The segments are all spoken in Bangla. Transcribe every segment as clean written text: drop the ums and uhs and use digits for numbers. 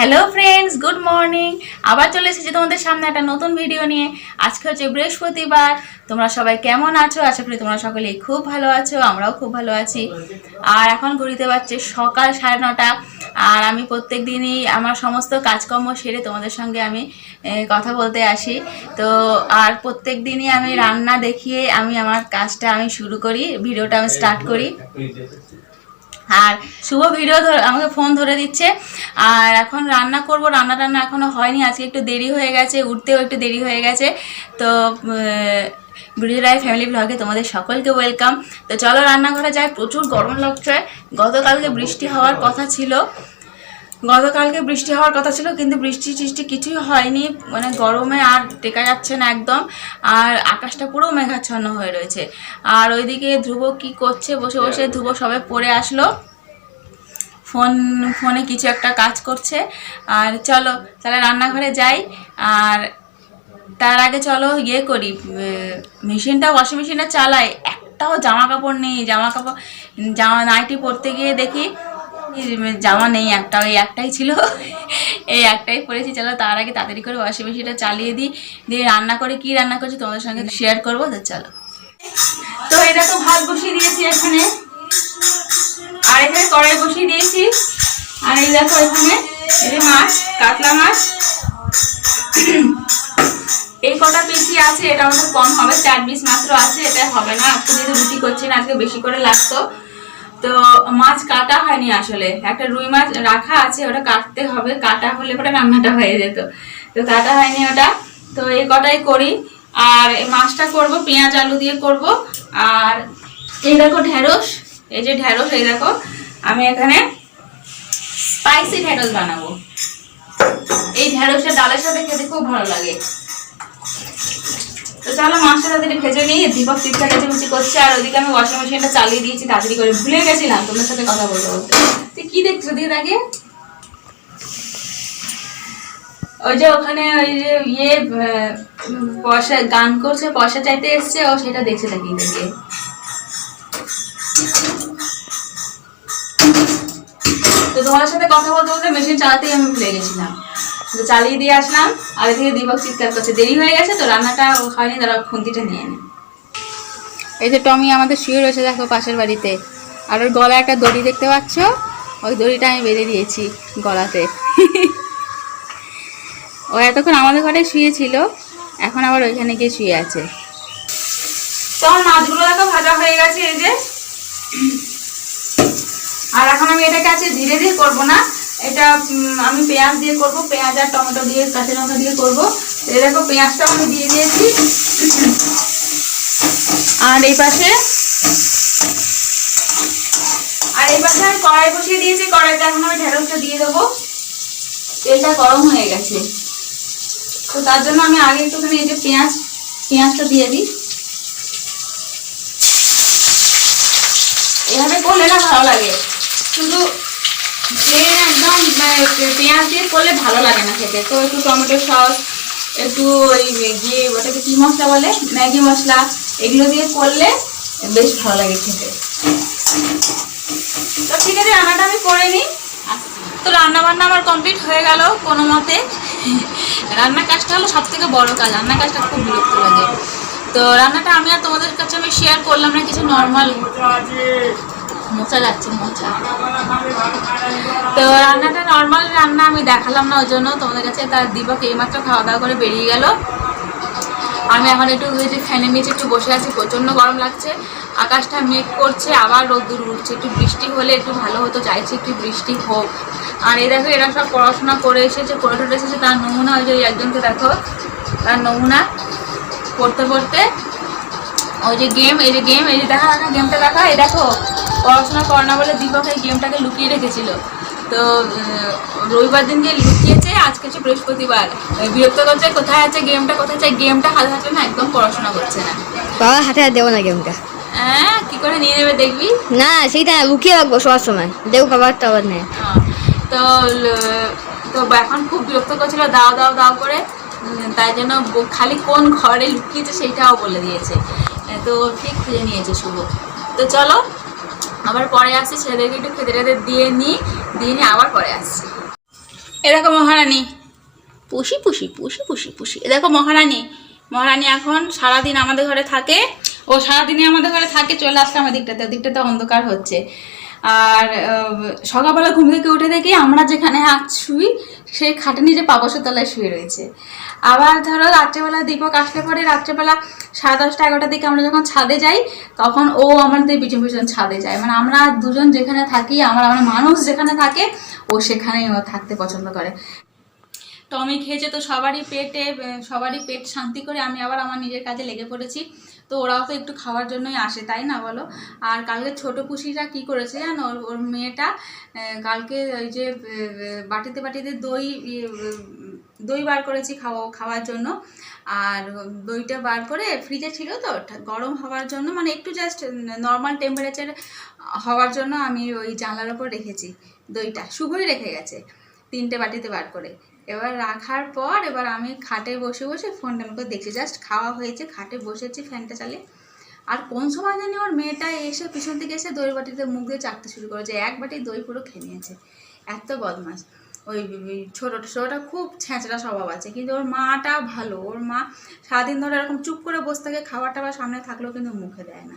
Hello friends, good morning. আবার চলে এসেছি তোমাদের সামনে একটা নতুন ভিডিও নিয়ে। আজকে হচ্ছে বৃহস্পতিবার। তোমরা সবাই কেমন আছো? আশা করি তোমরা সকলেই খুব ভালো আছো, আমরাও খুব ভালো আছি। আর এখন ঘড়িতে বাজছে সকাল 9:30। আর আমি প্রত্যেক দিনই আমার সমস্ত কাজকর্ম সেরে তোমাদের সঙ্গে আমি কথা বলতে আসি। তো আর প্রত্যেক দিনই আমি রান্না দেখিয়ে আমি আমার কাজটা আমি শুরু করি, ভিডিওটা আমি স্টার্ট করি। আর শুভ ভিডিও আমাকে ফোন ধরে দিচ্ছে। আর এখন রান্না করব, রান্না টান্না এখনো হয়নি, আজকে একটু দেরি হয়ে গেছে, উঠতেও একটু দেরি হয়ে গেছে। তো বিরুজরায় ফ্যামিলি ব্লগে তোমাদের সকলকে ওয়েলকাম। তো চলো রান্নাঘরে যাই। প্রচুর গরম লাগছে। গতকালকে বৃষ্টি হওয়ার কথা ছিল, কিন্তু বৃষ্টি কিছুই হয়নি। মানে গরমে আর টেকা যাচ্ছে না একদম। আর আকাশটা পুরো মেঘাচ্ছন্ন হয়ে রয়েছে। আর ওইদিকে ধ্রুব কি করছে বসে বসে, ধ্রুব সবে পড়ে আসলো, ফোনে কিছু একটা কাজ করছে। আর চলো তাহলে রান্নাঘরে যাই। আর তার আগে চলো করি, ওয়াশিং মেশিনটা চালাই। একটাও জামা কাপড় নেই, জামা নাইটি পরতে গিয়ে দেখি জামা নেই, ওই একটাই ছিল, এই একটাই পরেছি। চলো তার আগে তাড়াতাড়ি করে ওয়াশিং মেশিনটা চালিয়ে দিই, দিয়ে রান্না করে কি রান্না করছি তোমাদের সঙ্গে শেয়ার করবো। তো চলো। তো এটা তো ভাত বসিয়ে দিয়েছি এখানে, আর এখানে কড়াই বসিয়ে দিয়েছি। আর এই দেখো এখানে এই যে মাছ, কাতলা মাছ, এই কটা পিসি আছে। এটা আমাদের কম হবে, 4 পিস মাত্র আছে, এটা হবে না। আজকে যেহেতু রুটি করছি না, আজকে বেশি করে লাগতো। তো মাছ কাটা হয়নি আসলে, একটা রুই মাছ রাখা আছে, ওটা কাটতে হবে। কাটা হলে ওটা রান্নাটা হয়ে যেত, তো কাটা হয়নি ওটা। তো এই কটাই করি। আর এই মাছটা করব পেঁয়াজ আলু দিয়ে করব। আর এই দেখো ঢেঁড়স, এই যে ঢেঁড়স, এই দেখো আমি এখানে স্পাইসি ঢেঁড়স বানাবো। এই ঢেঁড়সের ডালের সাথে খেতে খুব ভালো লাগে। তো চলো মাছটা তাড়াতাড়ি ভেজে নিই। দীপক চিৎকার চেঁচামেচি করছে, আর ওদিকে আমি ওয়াশিং মেশিনটা চালিয়ে দিয়েছি তাড়াতাড়ি করে। ভুলে গেছিলাম তোমার সাথে কথা বলতে বলতে। তুই কি দেখছো দিয়ে তাকে? ওই যে ওখানে ওই যে পয়সা গান করছে, পয়সা চাইতে এসছে, ও সেটা দেখছে তাকিয়ে দেখে। তো তোমার সাথে কথা বলতে বলতে মেশিন চালাতেই আমি ভুলে গেছিলাম। তো চালিয়ে দিয়ে আসলাম। আর এদিকে দীপক চিৎকার করছে, দেরি হয়ে গেছে তো রান্নাটা হয়নি, তারা খুন্তিটা নিয়ে নে। এই যে টমি আমাদের শুয়ে রয়েছে দেখো পাশের বাড়িতে। আর ওর গলায় একটা দড়ি দেখতে পাচ্ছ, ওই দড়িটা আমি বেঁধে দিয়েছি গলাতে। ও এতক্ষণ আমাদের ঘরে শুয়েছিল, এখন আবার ওইখানে গিয়ে শুয়ে আছে। তো আমার মাছগুলো দেখো ভাজা হয়ে গেছে এই যে। আর এখন আমি এটাকে আছে ধীরে ধীরে করবো না, এটা আমি পেঁয়াজ দিয়ে করব, পেঁয়াজ আর টমেটো দিয়ে কাঁচা লঙ্কা দিয়ে করবো। এই দেখো পেঁয়াজটাও আমি দিয়ে দিয়েছি। আর এই পাশে আমি কড়াই বসিয়ে দিয়েছি। কড়াইতে এখন আমি ঢেঁড়সটা দিয়ে দেবো। তেলটা গরম হয়ে গেছে, তো তার জন্য আমি আগে একটুখানি এই যে পেঁয়াজটা দিয়ে দিই। এভাবে করলে না ভালো লাগে, শুধু প্লেন একদম পেঁয়াজ দিয়ে করলে ভালো লাগে না খেতে। তো একটু টমেটো সস, একটু ওই যে ওটাকে কি মশলা বলে, ম্যাগি মশলা, এগুলো দিয়ে করলে বেশ ভালো লাগে খেতে। তো ঠিক আছে, রান্নাটা আমি করে নিই। তো রান্না বান্না আমার কমপ্লিট হয়ে গেল কোনো মতে। রান্নার কাজটা হলো সব থেকে বড় কাজ, রান্নার কাজটা খুব বিরক্ত লাগে। তো রান্নাটা আমি আর তোমাদের কাছে আমি শেয়ার করলাম না, কিছু নর্মাল মোচা যাচ্ছে মোচা। তো রান্নাটা নর্মাল রান্না আমি দেখালাম না ওই জন্য তোমাদের কাছে। তার দীপক এইমাত্র খাওয়া দাওয়া করে বেরিয়ে গেল। আমি এখন একটু ফ্যানের নিচে একটু বসে আছি, প্রচণ্ড গরম লাগছে। আকাশটা মেঘ করছে, আবার রোদ্দুর উঠছে। একটু বৃষ্টি হলে একটু ভালো হতো, চাইছি একটু বৃষ্টি হোক। আর এই দেখো এরা সব পড়াশোনা করে এসেছে, পড়ে ঠোটে এসেছে। তার নমুনা ওই যে একজনকে দেখো, তার নমুনা পড়তে পড়তে ওই যে গেম, এই যে দেখা গেমটা দেখা। এই দেখো পড়াশোনা করে না বলে দীপক এই গেমটাকে লুকিয়ে রেখেছিল। তো রবিবার দিন গিয়ে লুকিয়েছে, আজকে হচ্ছে বৃহস্পতিবার। বিরক্ত করছে, কোথায় আছে গেমটা, কোথায় চাই গেমটা। হাতে হাতে না একদম পড়াশোনা করছে না। বাবা হাতে আর দেবো না গেমটা। হ্যাঁ কি করে নিয়ে নেবে দেখবি। না সেইটা লুকিয়ে রাখবো সবার সময়, দেবো খাবার টাবার নেই। তো তো এখন খুব বিরক্ত করছিল, দাও দাও দাও করে। তাই জন্য খালি কোন ঘরে লুকিয়েছে সেইটাও বলে দিয়েছে। তো ঠিক খুঁজে নিয়েছে শুভ। তো চলো আবার পরে আসছি, ছেলেদেরকে একটু খেতে টেতে দিয়ে নিই, আবার পরে আসছি। এ দেখো মহারানী, পুষি পুষি পুষি পুষি পুষি। এ দেখো মহারানী, মহারানী এখন সারাদিন আমাদের ঘরে থাকে। ও সারাদিনই আমাদের ঘরে থাকে। চলে আসলাম ওদিকটাতে অন্ধকার হচ্ছে। আর সকালবেলা ঘুম থেকে উঠে দেখি আমরা যেখানে শুই সেই খাটে নিচে পাপসের তলায় শুয়ে রয়েছে। আবার ধরো রাত্রেবেলা দীপক আসলে পরে রাত্রেবেলা 10:30 11টার দিকে আমরা যখন ছাদে যাই তখন ও আমাদের পিছন পিছন ছাদে যায়। মানে আমরা দুজন যেখানে থাকি, আমার মানুষ যেখানে থাকে ও সেখানেই ও থাকতে পছন্দ করে। টমি খেয়েছে তো সবারই পেট শান্তি করে আমি আবার আমার নিজের কাজে লেগে পড়েছি। তো ওরাও তো একটু খাওয়ার জন্যই আসে, তাই না বলো? আর কালকে ছোটো পুষিটা কি করেছে জানো, ওর মেয়েটা কালকে ওই যে বাটিতে দই বার করেছি খাওয়ার জন্য। আর দইটা বার করে ফ্রিজে ছিল তো গরম হওয়ার জন্য, মানে একটু জাস্ট নর্মাল টেম্পারেচার হওয়ার জন্য আমি ওই জানলার ওপর রেখেছি। দইটা শুভই রেখে গেছে 3টে বাটিতে বার করে। এবার রাখার পর এবার আমি খাটে বসে বসে ফোনটা আমাকে দেখছি। জাস্ট খাওয়া হয়েছে, খাটে বসেছি ফ্যানটা চালিয়ে। আর কোন সময় জানি ওর মেয়েটা এসে পিছন থেকে এসে দই বাটিতে মুখ দিয়ে চাটতে শুরু করেছে। 1 বাটি দই পুরো খেয়ে নিয়েছে। এত বদমাস। ওই ছোটোটা খুব ছেঁচড়া স্বভাব আছে, কিন্তু ওর মাটা ভালো। ওর মা সারাদিন ধরে এরকম চুপ করে বসে থাকে, খাবার টাবার সামনে থাকলেও কিন্তু মুখে দেয় না।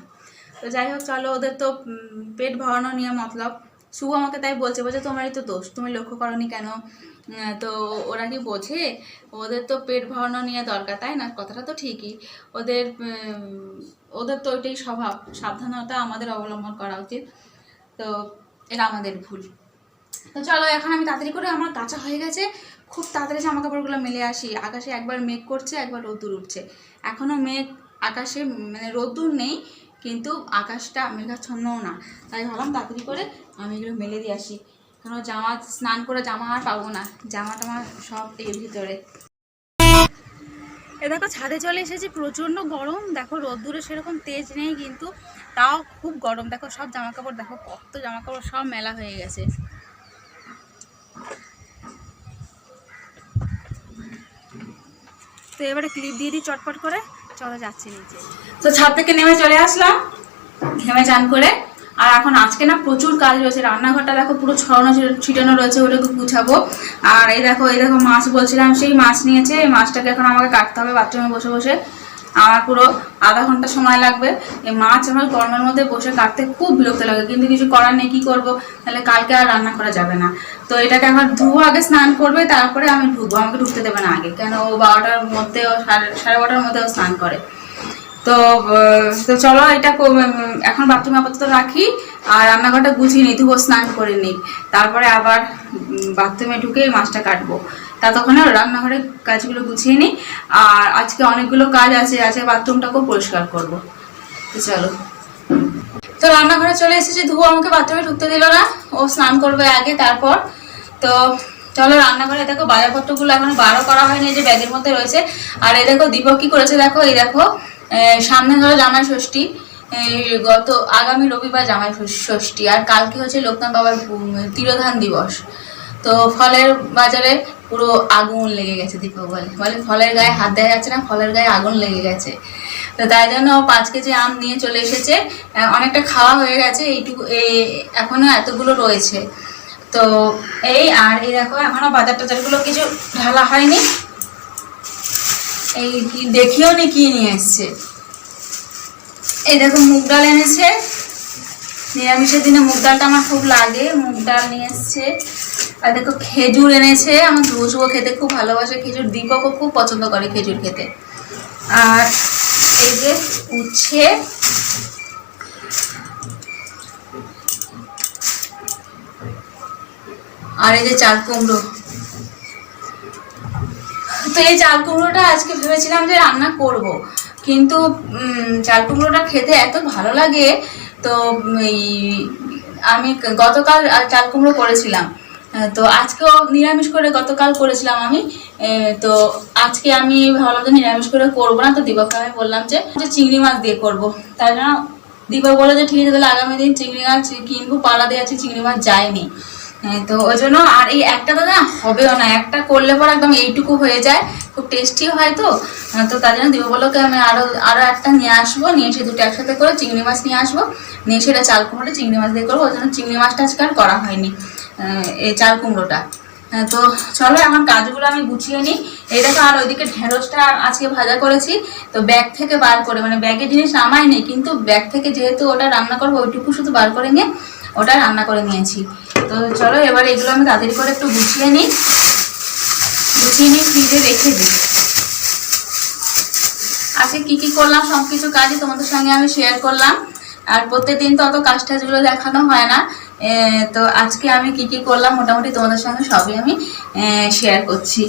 তো যাই হোক চলো, ওদের তো পেট ভরানো নিয়ে মতলব। শুভ আমাকে তাই বলছে তোমারই তো দোষ, তুমি লক্ষ্য করনি কেন? তো ওরা কি বোঝে? ওদের তো পেট ভরানো নিয়ে দরকার, তাই না? কথাটা তো ঠিকই। ওদের তো ওইটাই স্বভাব। সাবধানতা আমাদের অবলম্বন করা উচিত। তো এটা আমাদের ভুল। তো চলো এখন আমি তাড়াতাড়ি করে, আমার কাঁচা হয়ে গেছে, খুব তাড়াতাড়ি জামা কাপড়গুলো মেলে আসি। আকাশে একবার মেঘ করছে, একবার রোদ্দুর উঠছে। এখনও মেঘ আকাশে, মানে রোদ্দুর নেই, কিন্তু আকাশটা মেঘাচ্ছন্নও না। তাই ভাবলাম তাড়াতাড়ি করে আমি এগুলো মেলে দিয়ে আসি। কারণ স্নান করে জামা আর পাবো না, জামা টামা সব এর ভিতরে। এ দেখো ছাদে চলে এসেছি, প্রচণ্ড গরম। দেখো রোদ্দুরে সেরকম তেজ নেই, কিন্তু তাও খুব গরম। দেখো সব জামা কাপড়, দেখো কত জামা কাপড় সব মেলা হয়ে গেছে। তো এবারে ক্লিপ দিয়ে দিই চটপট করে। চলো যাচ্ছি নিচে। তো ছাদ থেকে নেমে চলে আসলাম ঘেমে চান করে। আর এখন আজকে না প্রচুর কাজ রয়েছে। রান্নাঘরটা দেখো পুরো ছড়ানো ছিটানো রয়েছে, ওটাকে গুছাবো। আর এই দেখো মাছ বলছিলাম, সেই মাছ নিয়েছে। এই মাছটাকে এখন আমাকে কাটতে হবে বাথরুমে বসে বসে। আমার পুরো আধা ঘন্টা সময় লাগবে। এই মাছ আমার গরমের মধ্যে বসে কাটতে খুব বিরক্ত লাগে, কিন্তু কিছু করার নেই, কি করবো? তাহলে কালকে আর রান্না করা যাবে না। তো এটাকে এখন ধুবো, আগে স্নান করবে তারপরে আমি ঢুকবো। আমাকে ঢুকতে দেবে না আগে, কেন ও 12টার মধ্যে, ও সাড়ে 12টার মধ্যে ও স্নান করে। তো চলো এটা এখন বাথরুমে আপাতত রাখি, আর রান্নাঘরটা গুছিয়ে নিই, ধুবো, স্নান করে নিই, তারপরে আবার বাথরুমে ঢুকে মাছটা কাটবো। ততক্ষণে রান্নাঘরের কাজগুলো গুছিয়ে নিই। আর আজকে অনেকগুলো কাজ আছে, বাথরুমটাকেও পরিষ্কার করবো। তো চলো। তো রান্নাঘরে চলে এসেছি, ধুবো, আমাকে বাথরুমে ঢুকতে দিল না, ও স্নান করবে আগে তারপর। তো চলো রান্নাঘরে। দেখো বাজারপত্রগুলো এখনো বারও করা হয়নি, যে ব্যাগের মধ্যে রয়েছে। আর এই দেখো দীপক কি করেছে, দেখো এই দেখো সামনে ধরো জামাই ষষ্ঠী, আগামী রবিবার জামাই ষষ্ঠী, আর কালকে হচ্ছে লোকনাথ বাবার তিরোধান দিবস। তো ফলের বাজারে পুরো আগুন লেগে গেছে। দীপক বলে ফলের গায়ে হাত দেওয়া যাচ্ছে না, ফলের গায়ে আগুন লেগে গেছে। তো তাই জন্য 5 কেজি আম নিয়ে চলে এসেছে। অনেকটা খাওয়া হয়ে গেছে, এইটুকু এখনো এতগুলো রয়েছে। তো আর এই দেখো এখনো বাজার টাজারগুলো কিছু ঢালা হয়নি। এই দেখিও নি কি নিয়ে এসছে। এই দেখো মুগ ডাল এনেছে, নিরামিষের দিনে মুগ ডালটা আমার খুব লাগে, মুগ ডাল নিয়ে এসছে। আর দেখো খেজুর এনেছে, আমার শুভ খেতে খুব ভালোবাসে খেজুর, দীপকও খুব পছন্দ করে খেজুর খেতে। আর এই যে উচ্ছে, আর এই যে চাল কুমড়ো। তো এই চাল কুমড়োটা আজকে ভেবেছিলাম যে রান্না করব, কিন্তু চাল কুমড়োটা খেতে এত ভালো লাগে। তো আমি গতকাল চাল কুমড়ো করেছিলাম, তো আজকেও নিরামিষ করে গতকাল করেছিলাম আমি। তো আজকে আমি ভাবলাম যে নিরামিষ করে করবো না। তো দীপককে আমি বললাম যে চিংড়ি মাছ দিয়ে করবো। তাই জন্য দীপক বলে যে ঠিক আছে, তাহলে আগামী দিন চিংড়ি মাছ কিনবো। পাড়া দিয়ে আছে, চিংড়ি মাছ যায়নি। তো ওই জন্য, আর এই একটা তো না হবেও না, একটা করলে পর একদম এইটুকু হয়ে যায়, খুব টেস্টি হয়। তো তার জন্য দীপক বললো আমি আরো একটা নিয়ে আসবো, নিয়ে এসে দুটো একসাথে করে চিংড়ি মাছ নিয়ে আসবো, নিয়ে সেটা চাল কুমড়োটা চিংড়ি মাছ দিয়ে করবো। ওই জন্য চিংড়ি মাছটা আজকে আর করা হয়নি, এই চাল কুমড়োটা। তো চলো এখন কাজগুলো আমি গুছিয়ে নিই। এই দেখো, আর ওইদিকে ঢেঁড়সটা আজকে ভাজা করেছি, তো ব্যাগ থেকে বার করে, মানে ব্যাগে জিনিস নামাইনি, কিন্তু ব্যাগ থেকে যেহেতু ওটা রান্না করবো ওইটুকু শুধু বার করে নিয়ে ওটা রান্না করে নিয়েছি। তো চলো এবার এগুলো আমি তাড়াতাড়ি করে একটু গুছিয়ে নিই, ফ্রিজে রেখে দিই। আজকে কি কি করলাম সব কিছু কাজই তোমাদের সঙ্গে আমি শেয়ার করলাম। আর প্রত্যেকদিন তো অত কাজ টাজগুলো দেখানো হয় না, তো আজকে আমি কি কি করলাম মোটামুটি তোমাদের সঙ্গে সবই আমি শেয়ার করছি।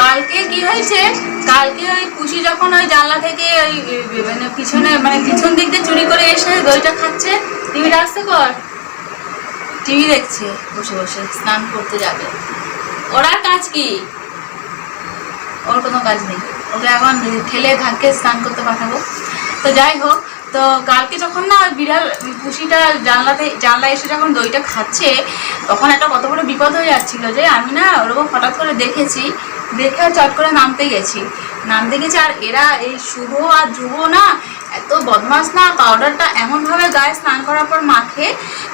কালকে কি হয়েছে, কালকে ওই পুষি যখন ওই জানলা থেকে ওই মানে পিছনে মানে পিছন দিক দিয়ে চুরি করে এসে দইটা খাচ্ছে, টিভিটা আসতে কর, টিভি দেখছে বসে বসে, স্নান করতে যাবে। ওরা কাজ কি, ওর কোনো কাজ নেই, ওকে এখন ঠেলে ধাক্কে স্নান করতে পাঠাবো। তো যাই হোক, তো কালকে যখন না বিড়াল পুষিটা জানলায় এসে যখন দইটা খাচ্ছে, তখন একটা কত বড় বিপদ হয়ে যাচ্ছিল যে আমি না ওরকম হঠাৎ করে দেখেছি, দেখে চট করে নামতে গেছি। আর এরা এই শুভ আর ধ্রুব না এত বদমাস না, পাউডারটা এমনভাবে গায়ে স্নান করার পর মাখে,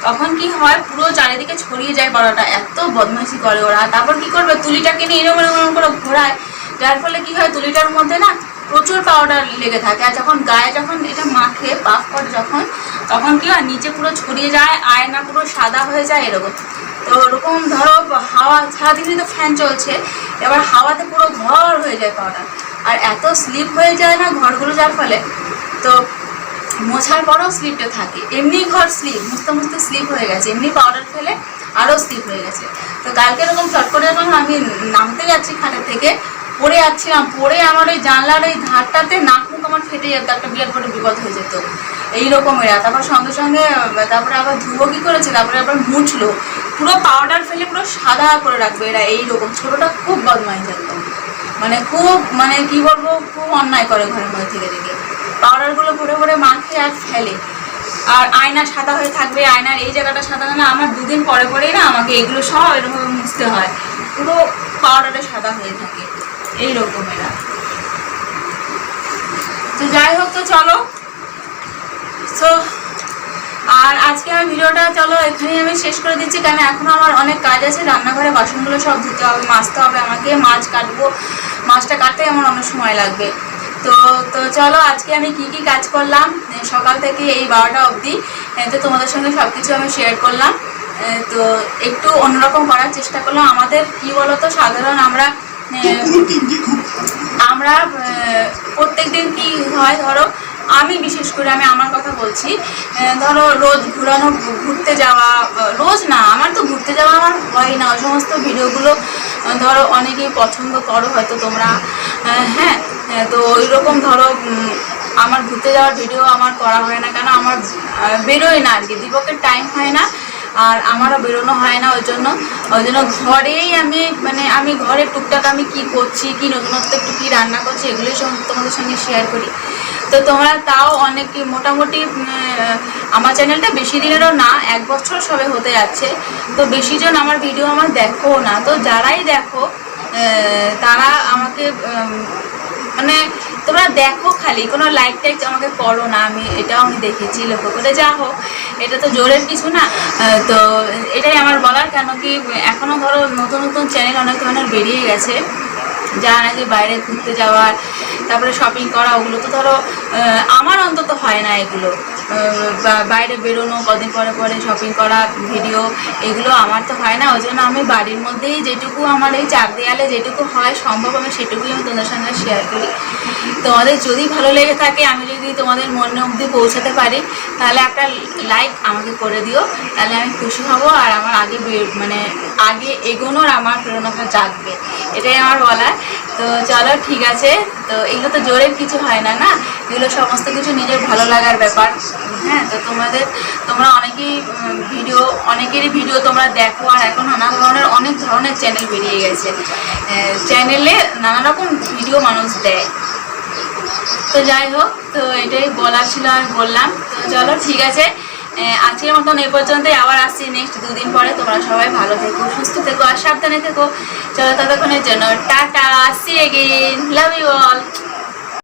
তখন কি হয় পুরো চারিদিকে ছড়িয়ে যায় পাউডারটা, এত বদমাইশি করে ওরা। তারপর কি করবে, তুলিটাকে নিয়ে এরকম এরকম করে ঘোরায়, যার ফলে কি হয় তুলিটার মধ্যে না প্রচুর পাউডার লেগে থাকে। আর যখন গায়ে যখন এটা মাখে পাফ করে যখন, তখন কি হয় নিচে পুরো ছড়িয়ে যায়, আয়না পুরো সাদা হয়ে যায় এরকম। তো ওরকম ধরো হাওয়া সারাদিনই তো ফ্যান চলছে, এবার হাওয়াতে পুরো ঘর হয়ে যায় পাউডার, আর এত স্লিপ হয়ে যায় না ঘরগুলো, যার ফলে তো মোছার পরেও স্লিপটা থাকে। এমনি ঘর স্লিপ, মুছতে মুছতে স্লিপ হয়ে গেছে, এমনি পাউডার ফেলে আরও স্লিপ হয়ে গেছে। তো কালকে এরকম চট করে যখন আমি নামতে যাচ্ছি খাটের থেকে, পড়ে যাচ্ছিলাম, পড়ে আমার ওই জানলার ওই ধারটাতে নাক মুখ আমার ফেটে যেত, একটা বিরাট বড় বিপদ হয়ে যেত এইরকম এরা। তারপর সঙ্গে সঙ্গে তারপরে আবার ধ্রুব কী করেছে, তারপরে আবার মুছলো, পুরো পাউডার ফেলে পুরো সাদা করে রাখবে এরা এইরকম। ছোটোটা খুব বদমাইশ একদম, মানে খুব মানে কি বলবো, খুব অন্যায় করে ঘরের মধ্যে থেকে থেকে পাউডারগুলো ভরে ভরে মাখে আর ফেলে। আর আয়না সাদা হয়ে থাকবে, আয়নার এই জায়গাটা সাদা না, আমার দুদিন পরে পরেই না আমাকে এগুলো সব এরকমভাবে মুছতে হয়, পুরো পাউডারে সাদা হয়ে থাকে এইরকম এরা। তো যাই হোক, তো চলো, তো আর আজকে আমার ভিডিওটা চলো এখানেই আমি শেষ করে দিচ্ছি, কারণ এখনও আমার অনেক কাজ আছে। রান্নাঘরে বাসনগুলো সব ধুতে হবে, মাজতে হবে আমাকে, মাছ কাটবো, মাছটা কাটতে আমার অনেক সময় লাগবে। তো তো চলো আজকে আমি কি কি কাজ করলাম সকাল থেকে এই 12টা অবধি, তো তোমাদের সঙ্গে সব কিছু আমি শেয়ার করলাম। তো একটু অন্যরকম করার চেষ্টা করলাম। আমাদের কি বলতো, সাধারণ আমরা প্রত্যেক দিন কি হয়, ধরো আমি বিশেষ করে আমি আমার কথা বলছি, ধরো রোজ ঘুরতে যাওয়া, রোজ না, আমার তো ঘুরতে যাওয়া আমার হয় না। ওই সমস্ত ভিডিওগুলো ধরো অনেকেই পছন্দ করো হয়তো তোমরা, হ্যাঁ, তো ওইরকম ধরো আমার ঘুরতে যাওয়ার ভিডিও আমার করা হয় না, কেন আমার বেরোয় না আর কি, দীপকের টাইম হয় না, আর আমারও বেরোনো হয় না। ওই জন্য ঘরেই আমি ঘরে টুকটাক আমি কী করছি, কী নতুনত্ব একটু কী রান্না করছি, এগুলোই সব তোমাদের সঙ্গে শেয়ার করি। তো তোমরা তাও অনেকে মোটামুটি আমার চ্যানেলটা বেশি দিনেরও না, 1 বছর সবে হতে যাচ্ছে। তো বেশিজন আমার ভিডিও আমার দেখো না, তো যারাই দেখো তারা আমাকে মানে তোমরা দেখো, খালি কোনো লাইক টাইক আমাকে করো না, এটাও আমি দেখেছি লক্ষ্য করে। যা হোক, এটা তো জোরের কিছু না। তো এটাই আমার বলার, কেন কি এখনও ধরো নতুন নতুন চ্যানেল অনেক ধরনের বেরিয়ে গেছে, যা নাকি বাইরে ঘুরতে যাওয়ার, তারপরে শপিং করা, ওগুলো তো ধরো আমার অন্তত হয় না এগুলো। বাইরে বেরোনো, কদিন পরে পরে শপিং করা, ভিডিও, এগুলো আমার তো হয় না। ওই জন্য আমি বাড়ির মধ্যেই যেটুকু আমার এই 4 দেয়ালে যেটুকু হয় সম্ভব, আমি সেটুকুই আমি তোমাদের সঙ্গে শেয়ার করি। তোমাদের যদি ভালো লেগে থাকে, আমি যদি তোমাদের মনে অবধি পৌঁছাতে পারি, তাহলে একটা লাইক আমাকে করে দিও, তাহলে আমি খুশি হব। আর আমার আগে এগোনোর আমার প্রেরণাটা জাগবে, এটাই আমার বলার। তো চলো, ঠিক আছে। তো এগুলো তো জোরের কিছু হয় না, না, এগুলো সমস্ত কিছু নিজের ভালো লাগার ব্যাপার। হ্যাঁ, তো তোমরা অনেকেরই ভিডিও তোমরা দেখো, আর এখন অনেক ধরনের চ্যানেল বেরিয়ে গেছে, চ্যানেলে নানা রকম ভিডিও মানুষ দেয়। তো যাই হোক, তো এটাই বলার ছিল, আমি বললাম। তো চলো, ঠিক আছে, আজকের মতন এই পর্যন্তই। আবার আসছি নেক্সট 2 দিন পরে। তোমরা সবাই ভালো থেকো, সুস্থ থেকো আর সাবধানে থেকো। চলো, ততক্ষণের জন্য tata, see again, love you all.